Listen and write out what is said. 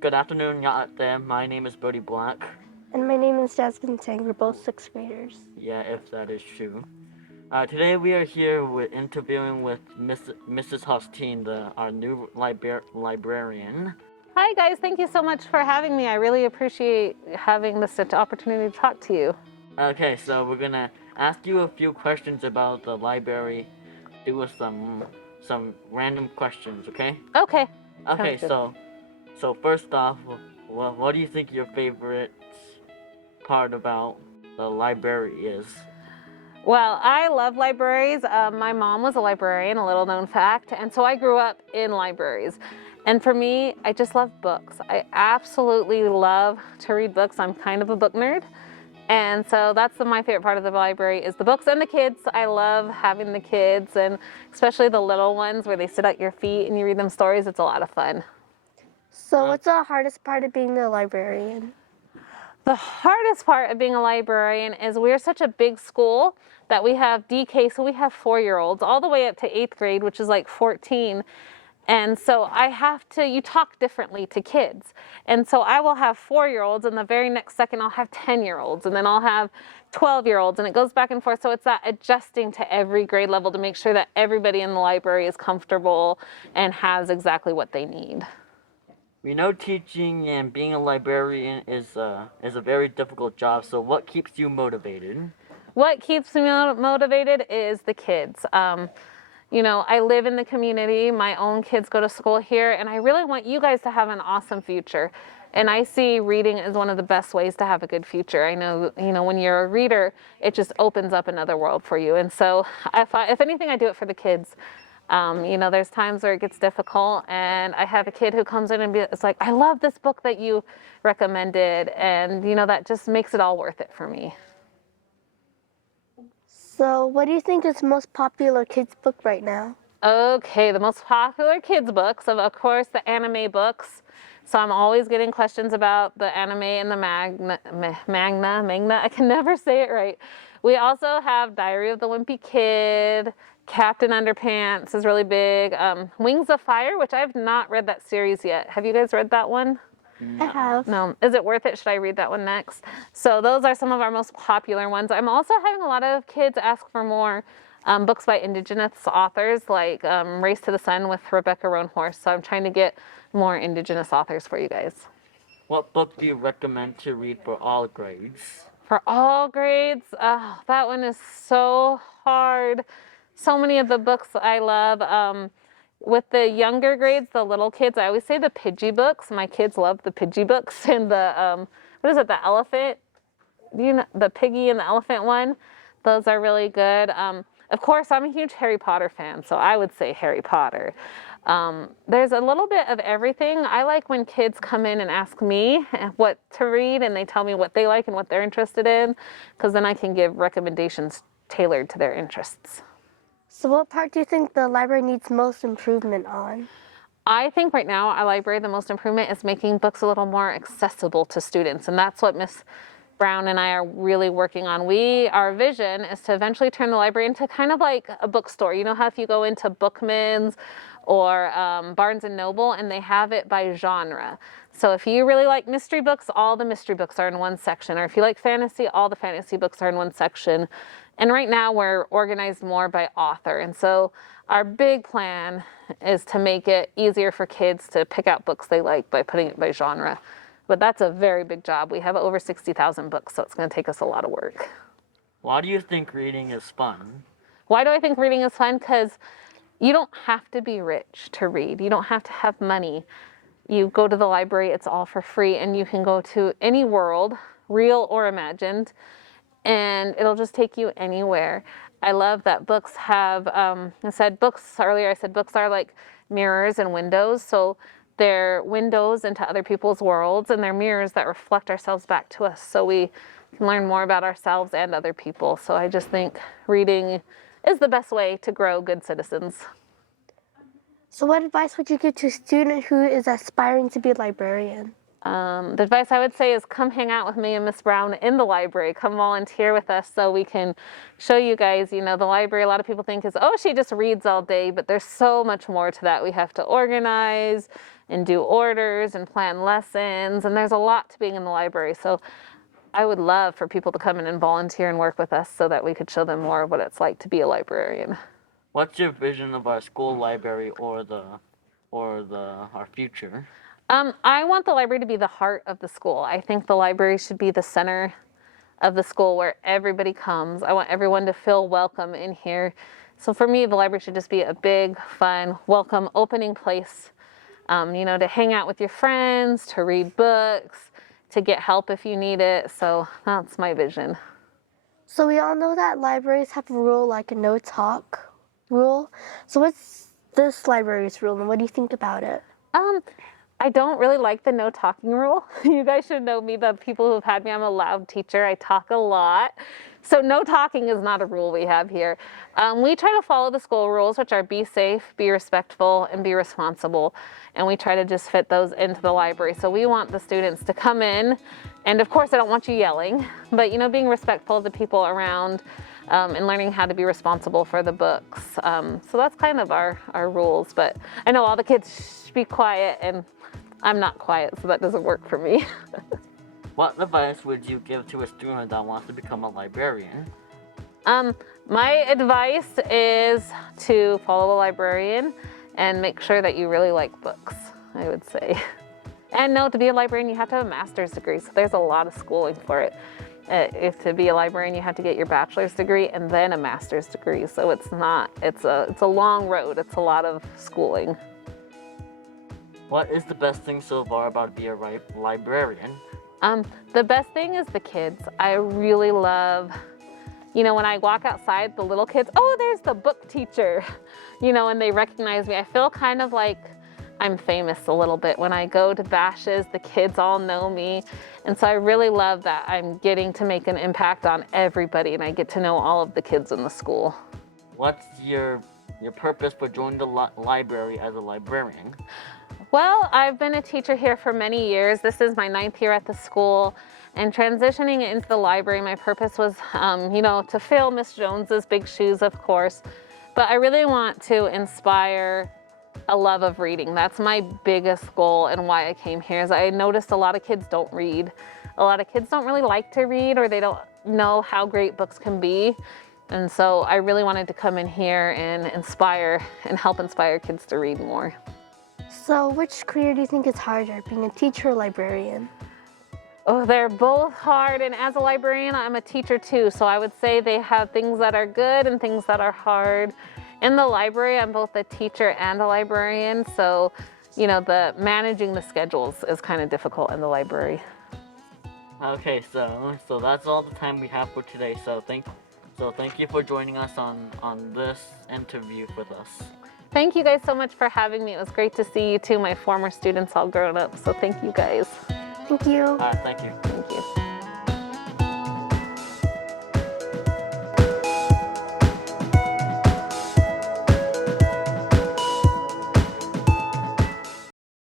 Good afternoon out there. My name is Brody Black. And my name is Jasmine Tang. We're both 6th graders. Yeah, if that is true. Today we are here interviewing with Mrs. Hosteen, our new librarian. Hi guys, thank you so much for having me. I really appreciate having this opportunity to talk to you. Okay, so we're gonna ask you a few questions about the library. Do some random questions, okay? Okay. Okay, so first off, what do you think your favorite part about the library is? Well, I love libraries. My mom was a librarian, a little known fact, and so I grew up in libraries. And for me, I just love books. I absolutely love to read books. I'm kind of a book nerd. And so that's my favorite part of the library is the books and the kids. I love having the kids, and especially the little ones where they sit at your feet and you read them stories. It's a lot of fun. So what's the hardest part of being a librarian? The hardest part of being a librarian is we're such a big school that we have DK, so we have 4-year-olds all the way up to 8th grade, which is like 14. And so you talk differently to kids. And so I will have 4-year-olds, and the very next second I'll have 10-year-olds, and then I'll have 12-year-olds, and it goes back and forth. So it's that adjusting to every grade level to make sure that everybody in the library is comfortable and has exactly what they need. We know teaching and being a librarian is a very difficult job, so what keeps you motivated? What keeps me motivated is the kids. You know, I live in the community, my own kids go to school here, and I really want you guys to have an awesome future. And I see reading as one of the best ways to have a good future. I know, when you're a reader, it just opens up another world for you. And so if anything, I do it for the kids. There's times where it gets difficult, and I have a kid who comes in and it's like, I love this book that you recommended, and that just makes it all worth it for me. So what do you think is the most popular kids book right now? Okay, the most popular kids books, of course, the anime books. So I'm always getting questions about the anime and the manga. I can never say it right. We also have Diary of the Wimpy Kid, Captain Underpants is really big. Wings of Fire, which I've not read that series yet. Have you guys read that one? I have. No. Is it worth it? Should I read that one next? So those are some of our most popular ones. I'm also having a lot of kids ask for more books by Indigenous authors, like Race to the Sun with Rebecca Roanhorse. So I'm trying to get more Indigenous authors for you guys. What book do you recommend to read for all grades? For all grades? Oh, that one is so hard. So many of the books I love. With the younger grades, the little kids, I always say the Pidgey books. My kids love the Pidgey books. And the, the elephant? The piggy and the elephant one? Those are really good. Of course, I'm a huge Harry Potter fan, so I would say Harry Potter. There's a little bit of everything. I like when kids come in and ask me what to read, and they tell me what they like and what they're interested in, because then I can give recommendations tailored to their interests. So what part do you think the library needs most improvement on? I think right now our library, the most improvement is making books a little more accessible to students. And that's what Miss Brown and I are really working on. Our vision is to eventually turn the library into kind of like a bookstore. You know how if you go into Bookman's or Barnes & Noble and they have it by genre. So if you really like mystery books, all the mystery books are in one section. Or if you like fantasy, all the fantasy books are in one section. And right now we're organized more by author. And so our big plan is to make it easier for kids to pick out books they like by putting it by genre. But that's a very big job. We have over 60,000 books, so it's going to take us a lot of work. Why do you think reading is fun? Why do I think reading is fun? Because you don't have to be rich to read. You don't have to have money. You go to the library, it's all for free, and you can go to any world, real or imagined, and it'll just take you anywhere. I love that books have, I said books are like mirrors and windows, so they're windows into other people's worlds, and they're mirrors that reflect ourselves back to us, so we can learn more about ourselves and other people. So I just think reading is the best way to grow good citizens. So what advice would you give to a student who is aspiring to be a librarian? The advice I would say is come hang out with me and Miss Brown in the library. Come volunteer with us so we can show you guys, the library, a lot of people think is, oh, she just reads all day, but there's so much more to that. We have to organize and do orders and plan lessons, and there's a lot to being in the library. So I would love for people to come in and volunteer and work with us so that we could show them more of what it's like to be a librarian. What's your vision of our school library or our future? I want the library to be the heart of the school. I think the library should be the center of the school where everybody comes. I want everyone to feel welcome in here. So for me, the library should just be a big, fun, welcome, opening place, to hang out with your friends, to read books, to get help if you need it. So that's my vision. So we all know that libraries have a rule like a no talk rule. So what's this library's rule and what do you think about it? I don't really like the no talking rule. You guys should know me, the people who've had me, I'm a loud teacher. I talk a lot. So no talking is not a rule we have here. We try to follow the school rules, which are be safe, be respectful, and be responsible. And we try to just fit those into the library. So we want the students to come in, and of course I don't want you yelling, but being respectful of the people around, and learning how to be responsible for the books. So that's kind of our rules, but I know all the kids should be quiet, and I'm not quiet, so that doesn't work for me. What advice would you give to a student that wants to become a librarian? My advice is to follow a librarian and make sure that you really like books, I would say. And no, to be a librarian, you have to have a master's degree, so there's a lot of schooling for it. If to be a librarian, you have to get your bachelor's degree and then a master's degree, so it's a long road. It's a lot of schooling. What is the best thing so far about being a librarian? The best thing is the kids. I really love, when I walk outside, the little kids, oh, there's the book teacher, and they recognize me. I feel kind of like I'm famous a little bit. When I go to bashes, the kids all know me. And so I really love that I'm getting to make an impact on everybody, and I get to know all of the kids in the school. What's your purpose for joining the library as a librarian? Well, I've been a teacher here for many years. This is my 9th year at the school, and transitioning into the library, my purpose was, to fill Miss Jones's big shoes, of course, but I really want to inspire a love of reading. That's my biggest goal and why I came here. Is I noticed a lot of kids don't read. A lot of kids don't really like to read, or they don't know how great books can be. And so I really wanted to come in here and inspire and help inspire kids to read more. So which career do you think is harder, being a teacher or librarian? Oh, they're both hard, and as a librarian, I'm a teacher too, so I would say they have things that are good and things that are hard. In the library, I'm both a teacher and a librarian, so the managing the schedules is kind of difficult in the library. Okay, so that's all the time we have for today. So thank you for joining us on this interview with us. Thank you guys so much for having me. It was great to see you too, my former students all grown up, so thank you guys. Thank you. Thank you. Thank you.